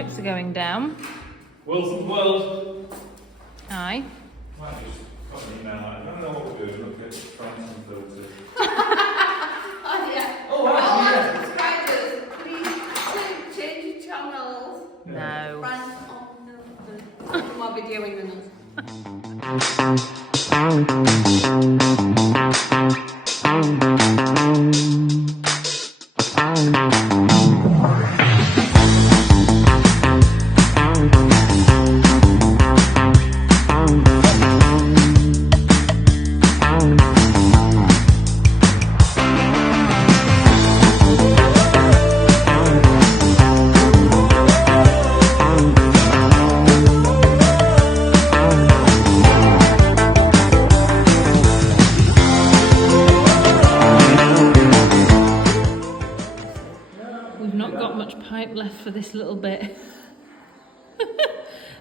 pipes are going down. Wilson's World. Aye. Might just got an email. I don't know what we're doing. Look at trying some filters. Oh yeah. Oh, wow. Subscribers, please change your channels. No. Brand on more videoing than us. We've not got much pipe left for this little bit.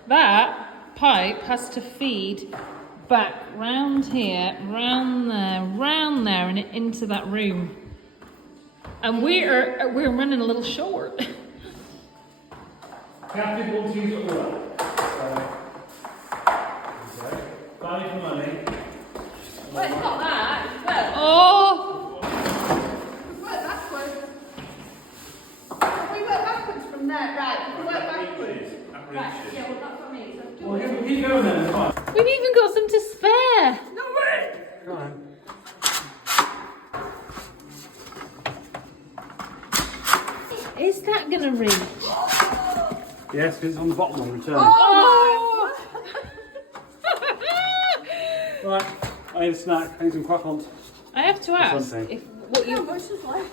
That pipe has to feed back round here, round there, and into that room. And we're running a little short. Cath wants to use it all up. Value for money. Well, it's not that. It's well. Oh! We work backwards. We work backwards from there, right? We work backwards. Right, yeah, well, that's what I mean. So do Well, it. keep going then, it's fine. We've even got some to spare. No way! Go on. Is that gonna reach? Yes, because it's on the bottom on return. Oh! Right, I need a snack. I need some croissants. I have to ask something. if what How you much is left?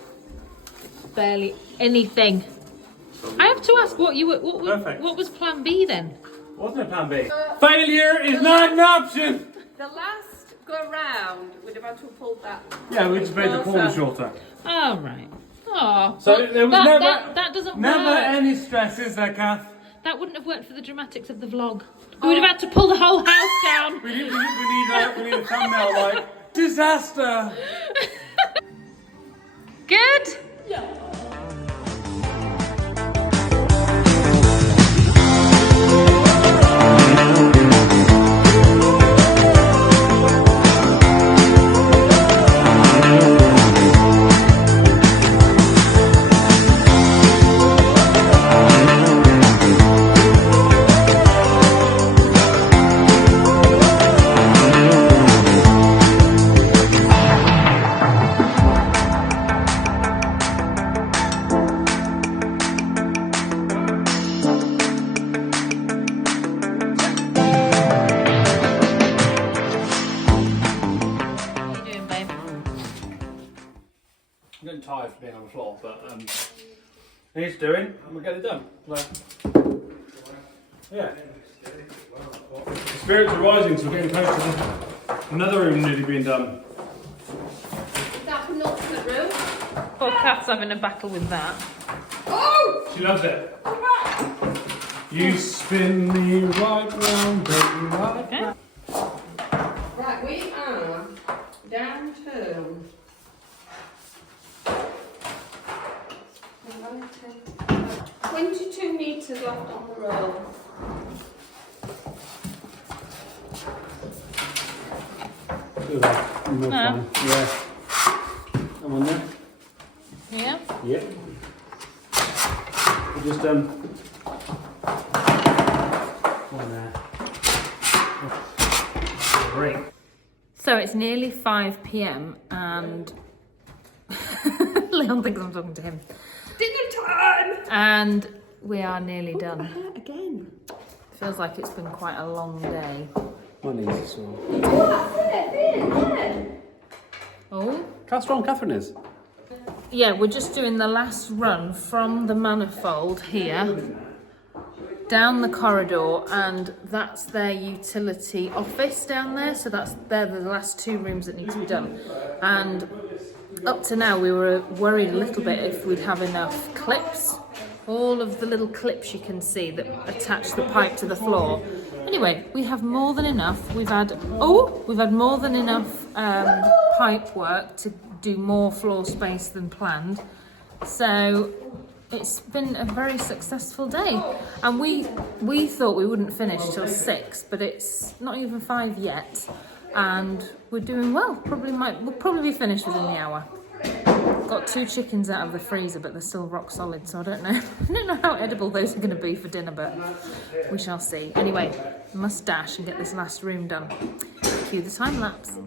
barely anything. I have to ask what Perfect. what was plan B then? Wasn't it plan B? Failure is not an option! The last go round, we'd have had to have pulled that. Yeah, we just made the corner shorter. Oh right. Oh, So well, there was that doesn't never work. any stress, is there, Cath? That wouldn't have worked for the dramatics of the vlog. We would have had to pull the whole house down. We need a thumbnail like disaster. Good. Yeah. What are you doing, babe? I'm getting tired for being on the floor, but he's doing, and we'll get it done. Like, yeah. The spirits are rising, so we're getting close to another room nearly being done. That's an ultimate room. Poor Cat's having a battle with that. Oh! She loves it. Come back! You spin me right round, baby, right. Okay. Right, we are down to 22 metres left on the road. More fun. Yeah. I'm on there. Yeah. Yep. We just one there. Great. So it's nearly 5 p.m. and Leon thinks I'm talking to him. Dinner time! And we are nearly done. Again. Feels like it's been quite a long day. My knees are sore. Oh, that's it. Oh. How strong Catherine is. Yeah, we're just doing the last run from the manifold here down the corridor, and that's their utility office down there. So they're the last two rooms that need to be done. And up to now, we were worried a little bit if we'd have enough clips. All of the little clips you can see that attach the pipe to the floor. Anyway, we have more than enough. We've had more than enough pipe work to do more floor space than planned. So it's been a very successful day. And we thought we wouldn't finish till 6, but it's not even 5 yet. And we're doing well. We'll probably be finished within the hour. Got 2 chickens out of the freezer, but they're still rock solid, so I don't know. I don't know how edible those are going to be for dinner, but we shall see. Anyway, must dash and get this last room done. Cue the time lapse.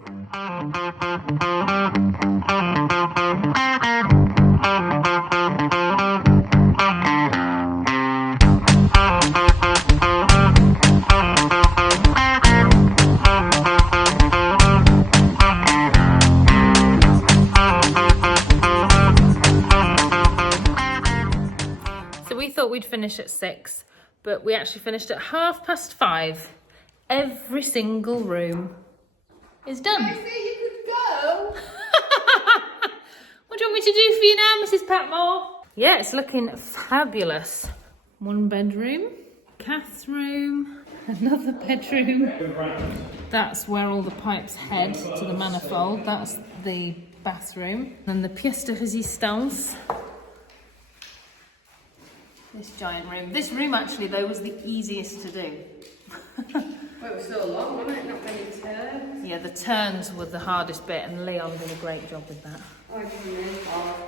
We'd finish at 6, but we actually finished at 5:30. Every single room is done. I see you could go. What do you want me to do for you now, Mrs. Patmore? Yeah, it's looking fabulous. 1 bedroom, Cath's room, another bedroom. That's where all the pipes head to the manifold. That's the bathroom. Then the pièce de résistance. This giant room. This room actually though was the easiest to do. Well, it was so long, wasn't it? Not many turns. Yeah, the turns were the hardest bit, and Leon did a great job with that.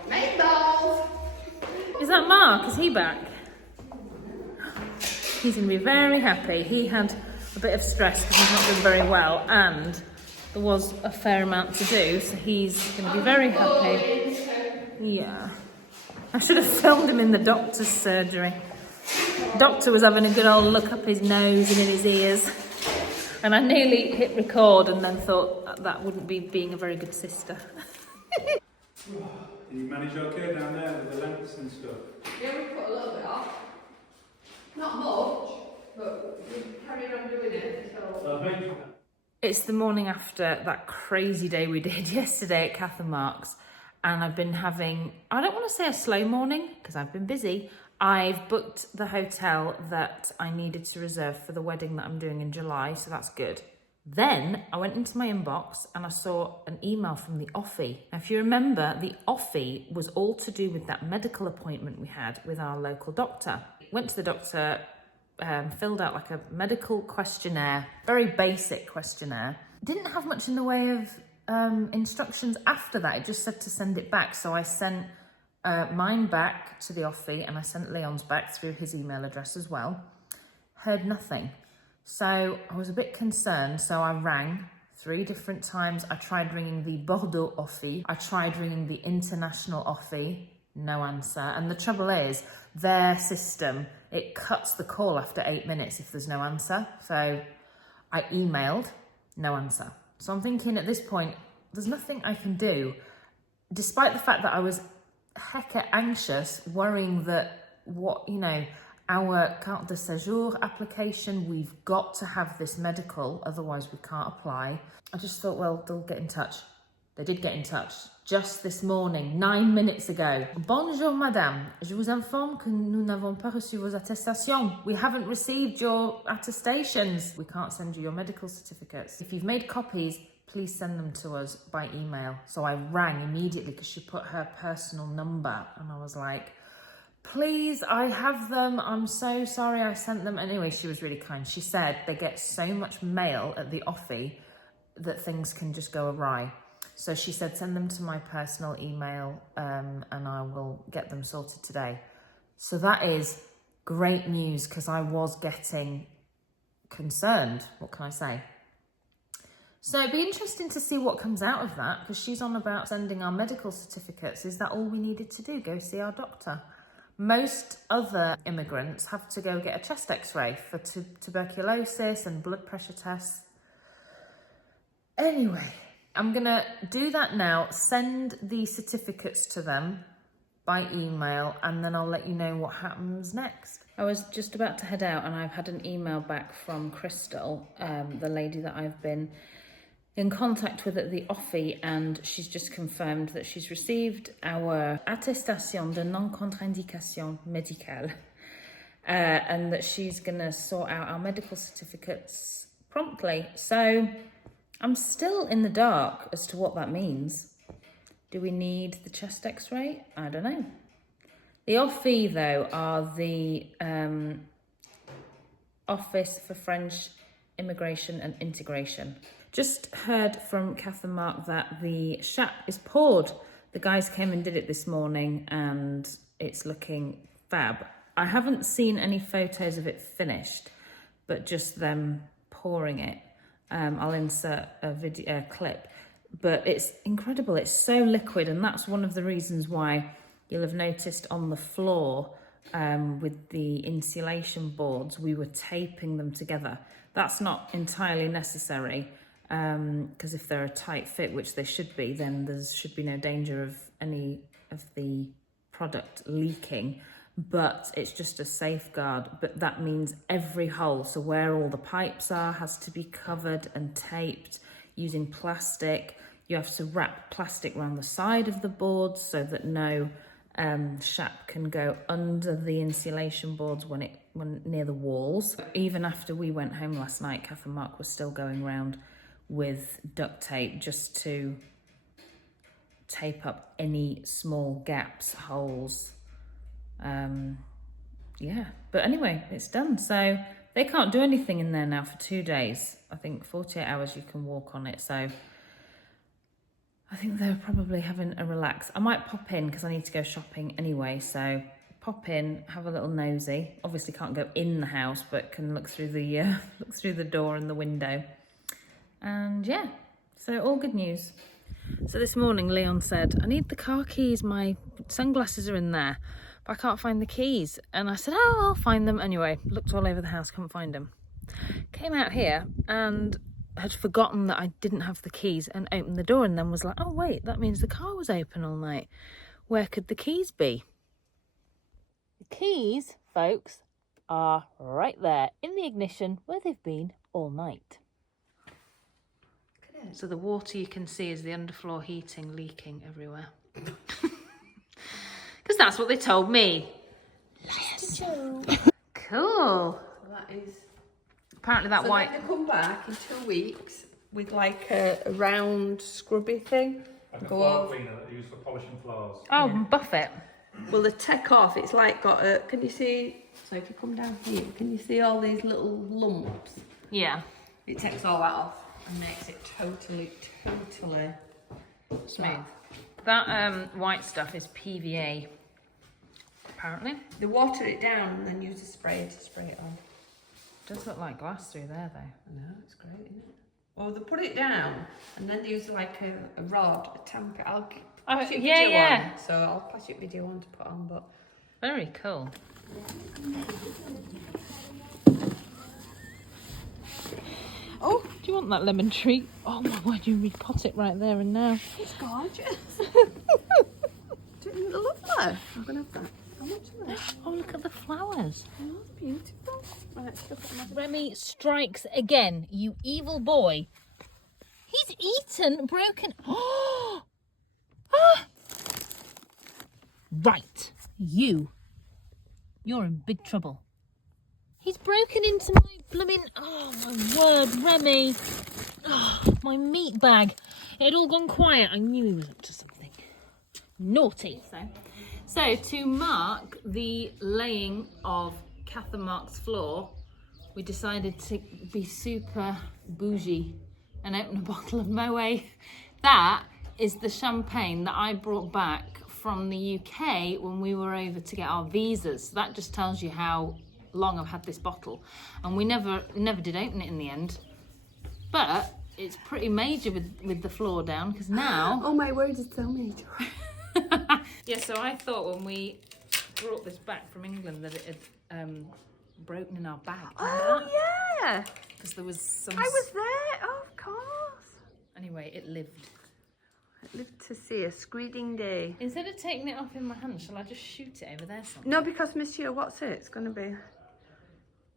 Meatballs! Is that Mark? Is he back? He's going to be very happy. He had a bit of stress because he's not doing very well, and there was a fair amount to do, so he's going to be very happy. Yeah. I should have filmed him in the doctor's surgery. Doctor was having a good old look up his nose and in his ears. And I nearly hit record and then thought that wouldn't be being a very good sister. Did you manage okay down there with the lamps and stuff? Yeah, we put a little bit off. Not much, but we carried on doing it until... It's the morning after that crazy day we did yesterday at Cath and Mark's. And I've been having, I don't want to say a slow morning because I've been busy. I've booked the hotel that I needed to reserve for the wedding that I'm doing in July, so that's good. Then I went into my inbox and I saw an email from the OFFI. Now, if you remember, the OFFI was all to do with that medical appointment we had with our local doctor. Went to the doctor, filled out like a medical questionnaire, very basic questionnaire. Didn't have much in the way of instructions after that. It just said to send it back, so I sent mine back to the OFFI and I sent Leon's back through his email address as well. Heard nothing, so I was a bit concerned, so I rang 3 different times. I tried ringing the Bordeaux OFFI, I tried ringing the international OFFI, no answer. And the trouble is, their system, it cuts the call after 8 minutes if there's no answer. So I emailed, no answer. So I'm thinking at this point, there's nothing I can do, despite the fact that I was hecka anxious, worrying that our carte de séjour application, we've got to have this medical, otherwise we can't apply. I just thought, well, they'll get in touch. They did get in touch just this morning, 9 minutes ago. Bonjour, madame. Je vous informe que nous n'avons pas reçu vos attestations. We haven't received your attestations. We can't send you your medical certificates. If you've made copies, please send them to us by email. So I rang immediately because she put her personal number and I was like, please, I have them. I'm so sorry I sent them. Anyway, she was really kind. She said they get so much mail at the OFFI that things can just go awry. So she said, send them to my personal email and I will get them sorted today. So that is great news because I was getting concerned. What can I say? So it'd be interesting to see what comes out of that because she's on about sending our medical certificates. Is that all we needed to do? Go see our doctor? Most other immigrants have to go get a chest x-ray for tuberculosis and blood pressure tests. Anyway, I'm going to do that now, send the certificates to them by email, and then I'll let you know what happens next. I was just about to head out and I've had an email back from Crystal, the lady that I've been in contact with at the OFFI, and she's just confirmed that she's received our attestation de non-contre-indication médicale and that she's going to sort out our medical certificates promptly. So I'm still in the dark as to what that means. Do we need the chest x-ray? I don't know. The OFFI though are the Office for French Immigration and Integration. Just heard from Cath and Mark that the chape is poured. The guys came and did it this morning and it's looking fab. I haven't seen any photos of it finished, but just them pouring it. I'll insert a clip, but it's incredible. It's so liquid, and that's one of the reasons why you'll have noticed on the floor with the insulation boards, we were taping them together. That's not entirely necessary, because if they're a tight fit, which they should be, then there should be no danger of any of the product leaking. But it's just a safeguard. But that means every hole, so where all the pipes are, has to be covered and taped using plastic. You have to wrap plastic around the side of the boards so that no chape can go under the insulation boards when near the walls. Even after we went home last night, Cath and Mark was still going around with duct tape just to tape up any small gaps, holes. Yeah, but anyway, it's done. So they can't do anything in there now for 2 days. I think 48 hours you can walk on it. So I think they're probably having a relax. I might pop in because I need to go shopping anyway. So pop in, have a little nosy. Obviously can't go in the house, but can look through the door and the window. And yeah, so all good news. So this morning Leon said, I need the car keys. My sunglasses are in there, but I can't find the keys. And I said, oh, I'll find them. Anyway, looked all over the house, couldn't find them. Came out here and had forgotten that I didn't have the keys and opened the door, and then was like, oh wait, that means the car was open all night. Where could the keys be? The keys, folks, are right there in the ignition where they've been all night. So the water you can see is the underfloor heating leaking everywhere. Because that's what they told me. Liars. Cool. So that is... Apparently that white... So then they come back in 2 weeks with like a round scrubby thing. Like a floor cleaner that they use for polishing floors. Oh, yeah. Buff it. Well, the take off, it's like got a... Can you see... So if you come down here, can you see all these little lumps? Yeah. It takes all that off and makes it totally Smooth. That white stuff is PVA, apparently. They water it down and then use a spray to spray it on. Does look like glass through there though. I know, it's great, isn't it? Well, they put it down and then they use like a rod, a tamper. I'll pass you video on. So I'll pass you video on to put on, but... Very cool. Oh, do you want that lemon tree? Oh my word, you repot it right there and now. It's gorgeous. Don't you love that? I'm going to have that. How much is that? Oh, look at the flowers. Oh, beautiful. Right, stuff it in my... Remy strikes again, you evil boy. He's eaten broken... Oh! Ah! Right, you're in big trouble. He's broken into my blooming... Oh, my word, Remy. Oh, my meat bag. It had all gone quiet. I knew he was up to something. Naughty. So to mark the laying of Cath and Mark's floor, we decided to be super bougie and open a bottle of Moet. That is the champagne that I brought back from the UK when we were over to get our visas. So that just tells you how long I've had this bottle, and we never did open it in the end, but it's pretty major with the floor down, because now oh my word, it's so major. yeah, so I thought when we brought this back from England that it had broken in our bag. Oh yeah, because there was some... I was there. Oh, of course. Anyway, it lived. It lived to see a screeding day. Instead of taking it off in my hand, shall I just shoot it over there somewhere? No, because Monsieur, what's it? It's going to be...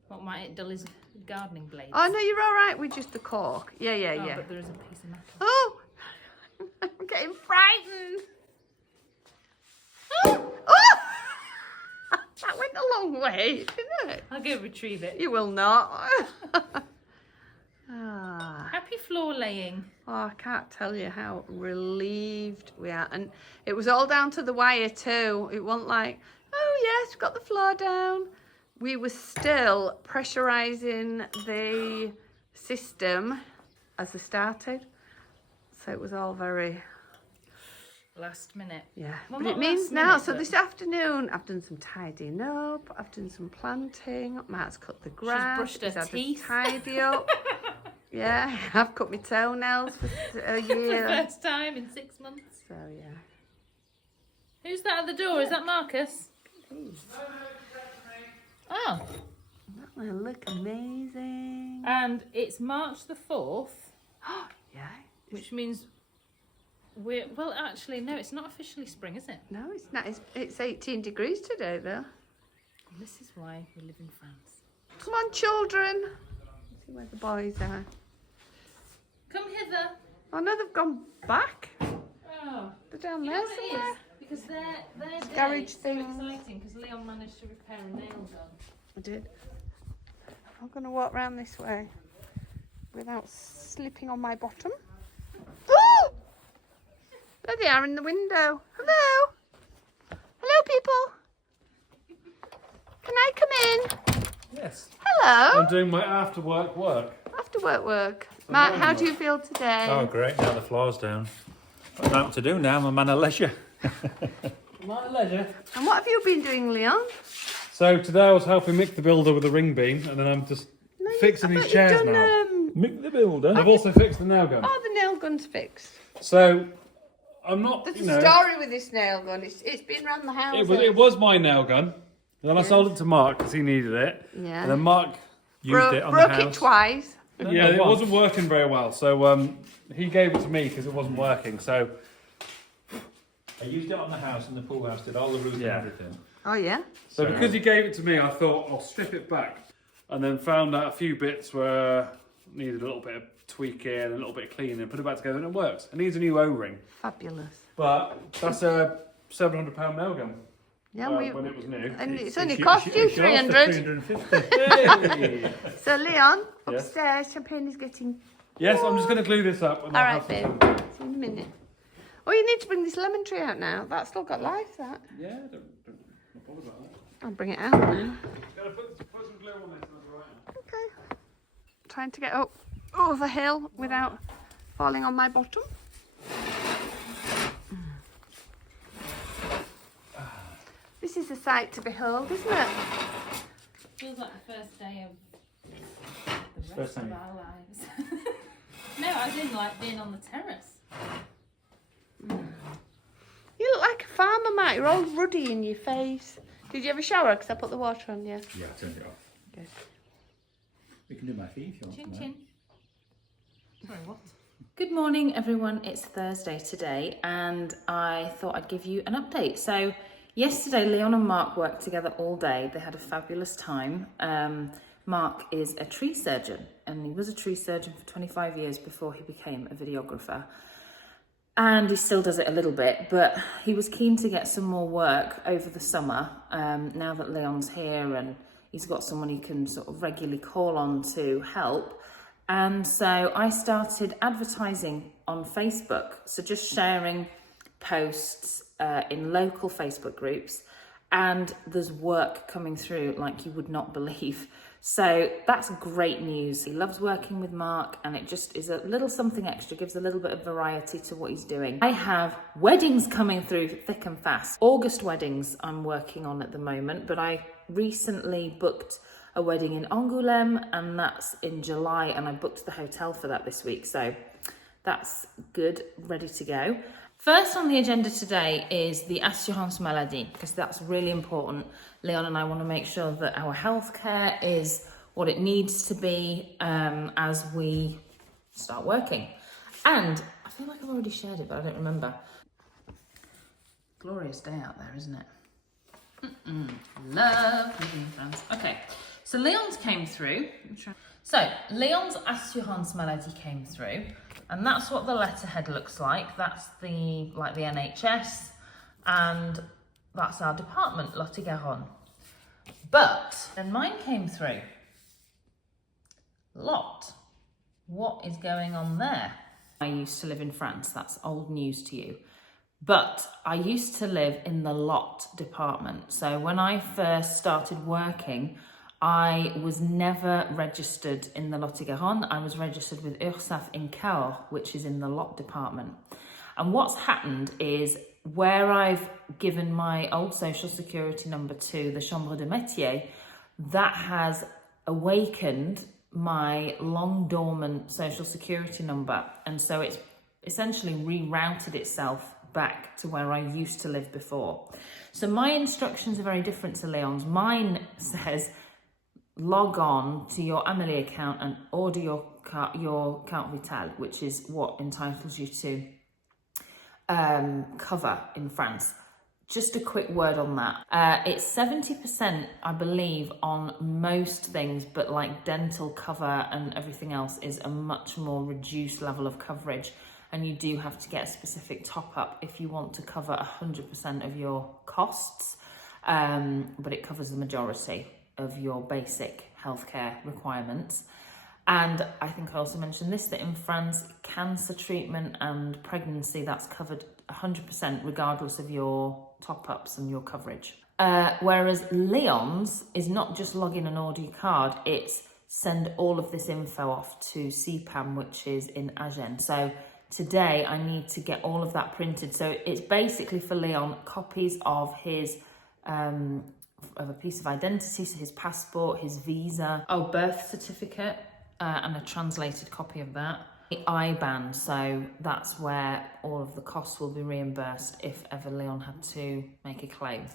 What might it dull his gardening blades? Oh no, you're all right with just the cork. Yeah, Oh, yeah. but there is a piece of metal. Oh, I'm getting frightened. Oh, that went a long way, didn't it? I'll go retrieve it. You will not. Ah. Happy floor laying. Oh, I can't tell you how relieved we are. And it was all down to the wire too. It wasn't like, oh, yes, we've got the floor down. We were still pressurising the system as we started. So it was all very... Last minute. Yeah, Well, but not it means last now, minute, so but- this afternoon I've done some tidying up, I've done some planting, Mark's cut the grass, brushed her he's had a teeth. tidy up. Yeah, I've cut my toenails for a For the year. first time in 6 months. So yeah. Who's that at the door? Is that Marcus? Oh. That will look amazing. And it's March the 4th, Yeah. which means we're... Well, actually, no, it's not officially spring, is it? No, it's not. It's 18 degrees today though. This is why we live in France. Come on, children. Let's see where the boys are. Come hither. Oh no, they've gone back. Oh. They're down You there know what it somewhere. is? Because their Garage day is so things. exciting because Leon managed to repair a nail gun. I did. I'm going to walk round this way without slipping on my bottom. Oh! There they are in the window. Hello. Hello, people. Can I come in? Yes. Hello. I'm doing my after work. After work. Mark, how do you feel today? Oh, great. Now the floor's down. Got nothing to do now. I'm a man of leisure. Man of leisure. And what have you been doing, Leon? So today I was helping Mick the builder with the ring beam, and then I'm just fixing I these thought chairs you'd done, now. Mick the builder. I've also fixed the nail gun. Oh, the nail gun's fixed. So I'm not, There's you a know, story with this nail gun. It's been around the house. it was my nail gun. And then I sold it to Mark because he needed it. Yeah. And then Mark used it on the house. Broke it twice. Yeah, it wasn't working very well. So he gave it to me because it wasn't working. So I used it on the house and the pool house, did all the roof and everything. Oh, yeah? So because he gave it to me, I thought I'll strip it back, and then found out a few bits where needed a little bit of tweaking and a little bit of cleaning, put it back together, and it works. It needs a new O-ring, Fabulous. but that's a £700 nail gun. Yeah, When it was new. and it's only cost you 300. 350. Hey! So, Leon, Yes. upstairs, champagne is getting... Yes, I'm just going to glue this up. And All I'll right, have babe. See you in a minute. Oh, you need to bring this lemon tree out now. That's still got life, that. Yeah, don't bother about that. I'll bring it out now. Gotta put some glue on this. That's all right. Okay. Trying to get up over the hill without falling on my bottom. This is a sight to behold, isn't it? Feels like the first day of the First rest time. of our lives. No, as in like being on the terrace. You look like a farmer, Mike. You're all ruddy in your face. Did you have a shower? Because I put the water on you. Yeah, I turned it off. Good. We can do my feet if you want. Chin Mike. chin. Sorry, what? Good morning, everyone. It's Thursday today, and I thought I'd give you an update. So, yesterday, Leon and Mark worked together all day. They had a fabulous time. Mark is a tree surgeon, and he was a tree surgeon for 25 years before he became a videographer. And he still does it a little bit, but he was keen to get some more work over the summer, now that Leon's here and he's got someone he can sort of regularly call on to help. And so I started advertising on Facebook, so just sharing posts in local Facebook groups, and there's work coming through like you would not believe. So that's great news. He loves working with Mark, and it just is a little something extra, gives a little bit of variety to what he's doing. I have weddings coming through thick and fast. August weddings I'm working on at the moment, but I recently booked a wedding in Angoulême, and that's in July, and I booked the hotel for that this week. So that's good, ready to go. First on the agenda today is the assurance maladie, because that's really important. Leon and I want to make sure that our healthcare is what it needs to be as we start working. And I feel like I've already shared it, but I don't remember. Glorious day out there, isn't it? Love living in France. Okay, so Leon's came through. So Leon's assurance maladie came through, and that's what the letterhead looks like. That's the NHS, and that's our department, Lot-et-Garonne. But then mine came through. Lot. What is going on there? I used to live in France. That's old news to you. But I used to live in the lot department. So when I first started working, I was never registered in the Lot-et-Garonne. I was registered with URSSAF in Cahors, which is in the lot department. And what's happened is where I've given my old social security number to the Chambre de Métier, that has awakened my long dormant social security number. And so it's essentially rerouted itself back to where I used to live before. So my instructions are very different to Leon's. Mine says, log on to your Amélie account and order your carte vitale, which is what entitles you to cover in France. Just a quick word on that. It's 70%, I believe, on most things, but like dental cover and everything else is a much more reduced level of coverage. And you do have to get a specific top up if you want to cover 100% of your costs, but it covers the majority of your basic healthcare requirements. And I think I also mentioned this, that in France, cancer treatment and pregnancy, that's covered 100% regardless of your top-ups and your coverage. Whereas Leon's is not just log in and order your card, it's send all of this info off to CPAM, which is in Agen. So today I need to get all of that printed. So it's basically for Leon, copies of his of a piece of identity, so his passport, his visa, birth certificate, and a translated copy of that. The IBAN, so that's where all of the costs will be reimbursed if ever Leon had to make a claim.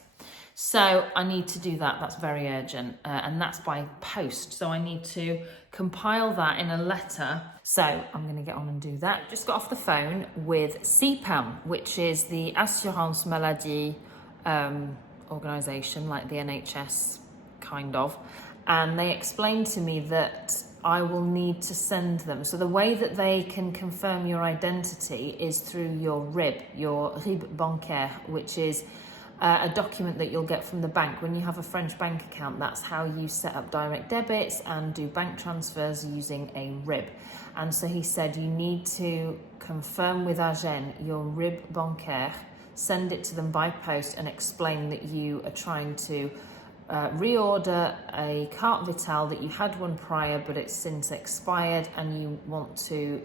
So I need to do that, that's very urgent, and that's by post. So I need to compile that in a letter. So I'm gonna get on and do that. Just got off the phone with CPAM, which is the Assurance Maladie organisation, like the NHS, kind of. And they explained to me that I will need to send them. So the way that they can confirm your identity is through your RIB bancaire, which is a document that you'll get from the bank. When you have a French bank account, that's how you set up direct debits and do bank transfers using a RIB. And so he said you need to confirm with Agen your RIB bancaire, send it to them by post and explain that you are trying to reorder a carte vitale, that you had one prior but it's since expired and you want to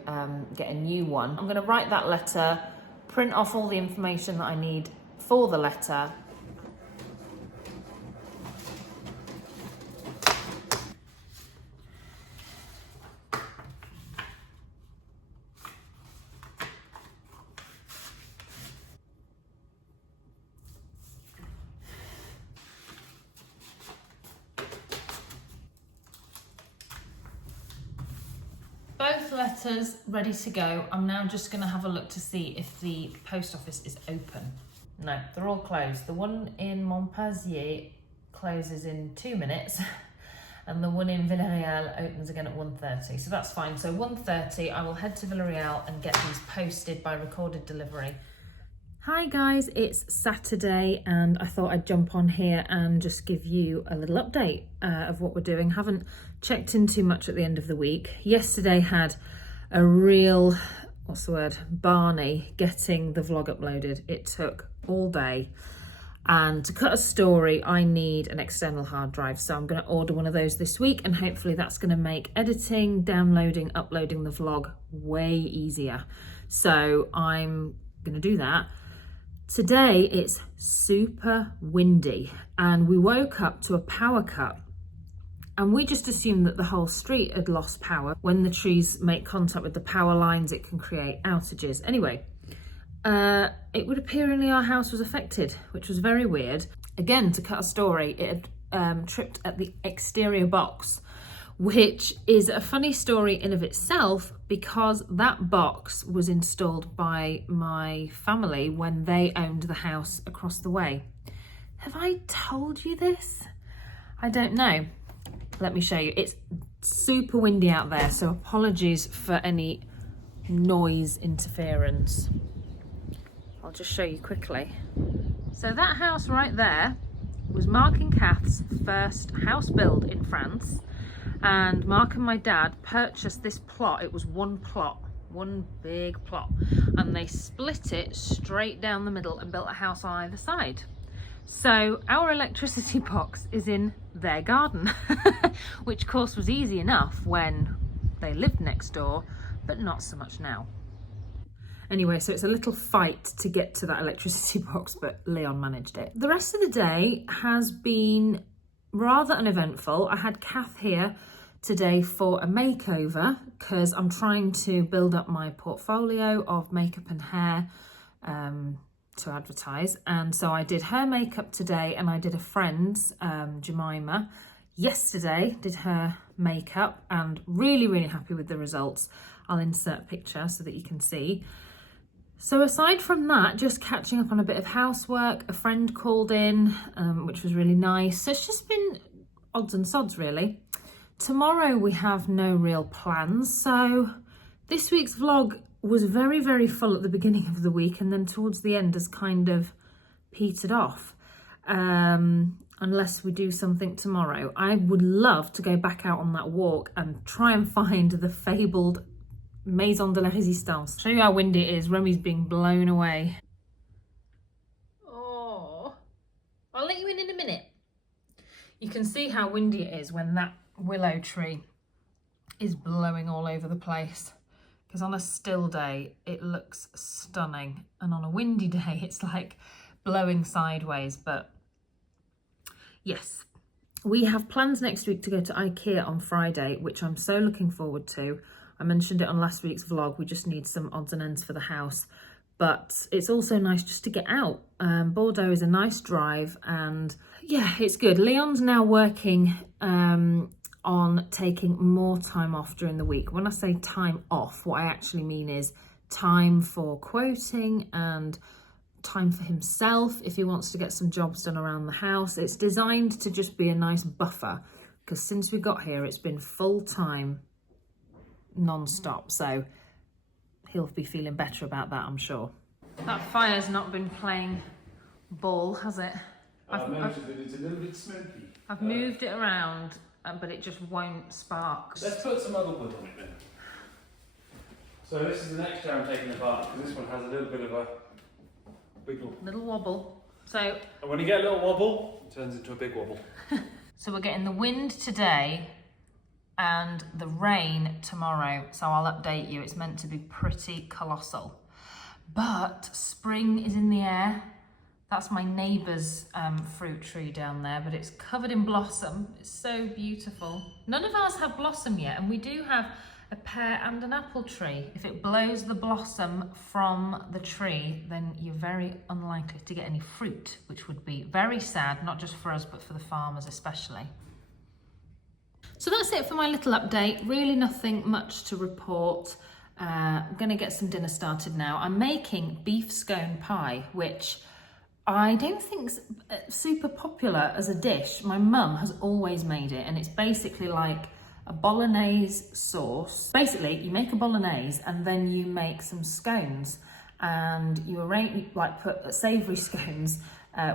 get a new one. I'm going to write that letter, print off all the information that I need for the letter. Both letters ready to go. I'm now just going to have a look to see if the post office is open. No, they're all closed. The one in Montpensier closes in 2 minutes and the one in Villarreal opens again at 1:30. So that's fine. So 1:30, I will head to Villarreal and get these posted by recorded delivery. Hi guys, it's Saturday and I thought I'd jump on here and just give you a little update of what we're doing. Haven't checked in too much at the end of the week. Yesterday had a real, Barney getting the vlog uploaded. It took all day. And to cut a story, I need an external hard drive. So I'm going to order one of those this week and hopefully that's going to make editing, downloading, uploading the vlog way easier. So I'm going to do that. Today it's super windy and we woke up to a power cut and we just assumed that the whole street had lost power. When the trees make contact with the power lines, it can create outages. Anyway, it would appear only our house was affected, which was very weird. Again, to cut a story, it had tripped at the exterior box, which is a funny story in of itself because that box was installed by my family when they owned the house across the way. Have I told you this? I don't know. Let me show you. It's super windy out there, so apologies for any noise interference. I'll just show you quickly. So that house right there was Mark and Cath's first house build in France. And Mark and my dad purchased this plot. It was one plot one big plot, and they split it straight down the middle and built a house on either side. So our electricity box is in their garden, which of course was easy enough when they lived next door, but not so much now. Anyway, so it's a little fight to get to that electricity box, but Leon managed it. The rest of the day has been rather uneventful. I had Cath here today for a makeover because I'm trying to build up my portfolio of makeup and hair to advertise. And so I did her makeup today, and I did a friend's, Jemima, yesterday, did her makeup, and really, really happy with the results. I'll insert a picture so that you can see. So aside from that, just catching up on a bit of housework. A friend called in, which was really nice. So it's just been odds and sods, really. Tomorrow we have no real plans. So this week's vlog was very, very full at the beginning of the week, and then towards the end has kind of petered off. Unless we do something tomorrow. I would love to go back out on that walk and try and find the fabled Maison de la Résistance. Show you how windy it is. Remy's being blown away. Oh, I'll let you in a minute. You can see how windy it is when that willow tree is blowing all over the place. Because on a still day, it looks stunning. And on a windy day, it's like blowing sideways. But yes, we have plans next week to go to IKEA on Friday, which I'm so looking forward to. I mentioned it on last week's vlog. We just need some odds and ends for the house, but it's also nice just to get out. Bordeaux is a nice drive, and yeah, it's good. Leon's now working on taking more time off during the week. When I say time off, what I actually mean is time for quoting and time for himself if he wants to get some jobs done around the house. It's designed to just be a nice buffer, because since we got here, it's been full time, non-stop, so he'll be feeling better about that, I'm sure. That fire's not been playing ball, has it? I've noticed that it's a little bit smoky. I've moved it around, but it just won't spark. Let's put some other wood on it then. So this is the next chair I'm taking apart, because this one has a little bit of a wiggle. Little wobble. So, and when you get a little wobble, it turns into a big wobble. So we're getting the wind today and the rain tomorrow, so I'll update you. It's meant to be pretty colossal, but spring is in the air. That's my neighbour's fruit tree down there, but it's covered in blossom. It's so beautiful. None of ours have blossom yet, and we do have a pear and an apple tree. If it blows the blossom from the tree, then you're very unlikely to get any fruit, which would be very sad, not just for us, but for the farmers especially. So that's it for my little update. Really nothing much to report. I'm going to get some dinner started now. I'm making beef scone pie, which I don't think's super popular as a dish. My mum has always made it, and it's basically like a bolognese sauce. Basically, you make a bolognese and then you make some scones, and you arrange, like, put savoury scones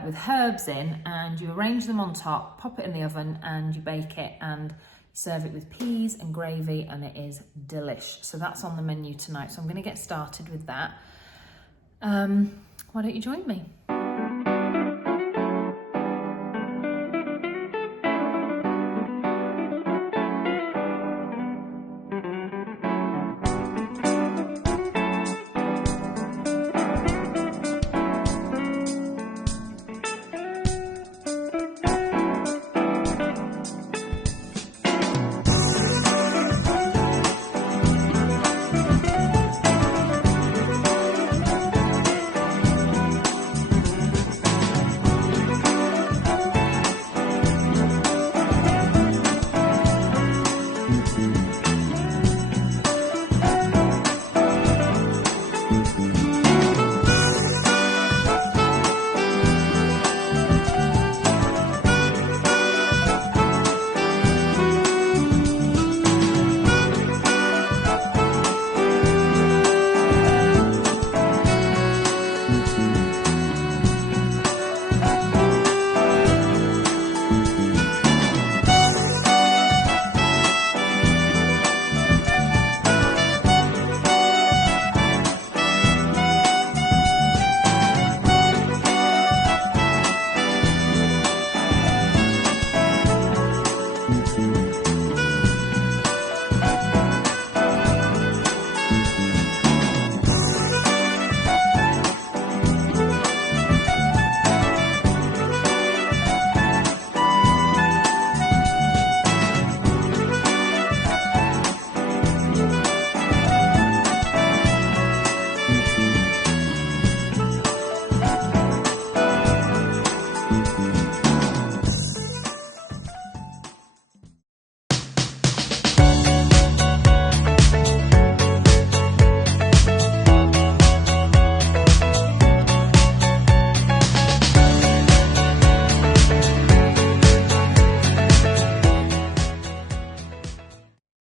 with herbs in, and you arrange them on top, pop it in the oven, and you bake it, and serve it with peas and gravy, and it is delish. So that's on the menu tonight. So I'm going to get started with that. Why don't you join me?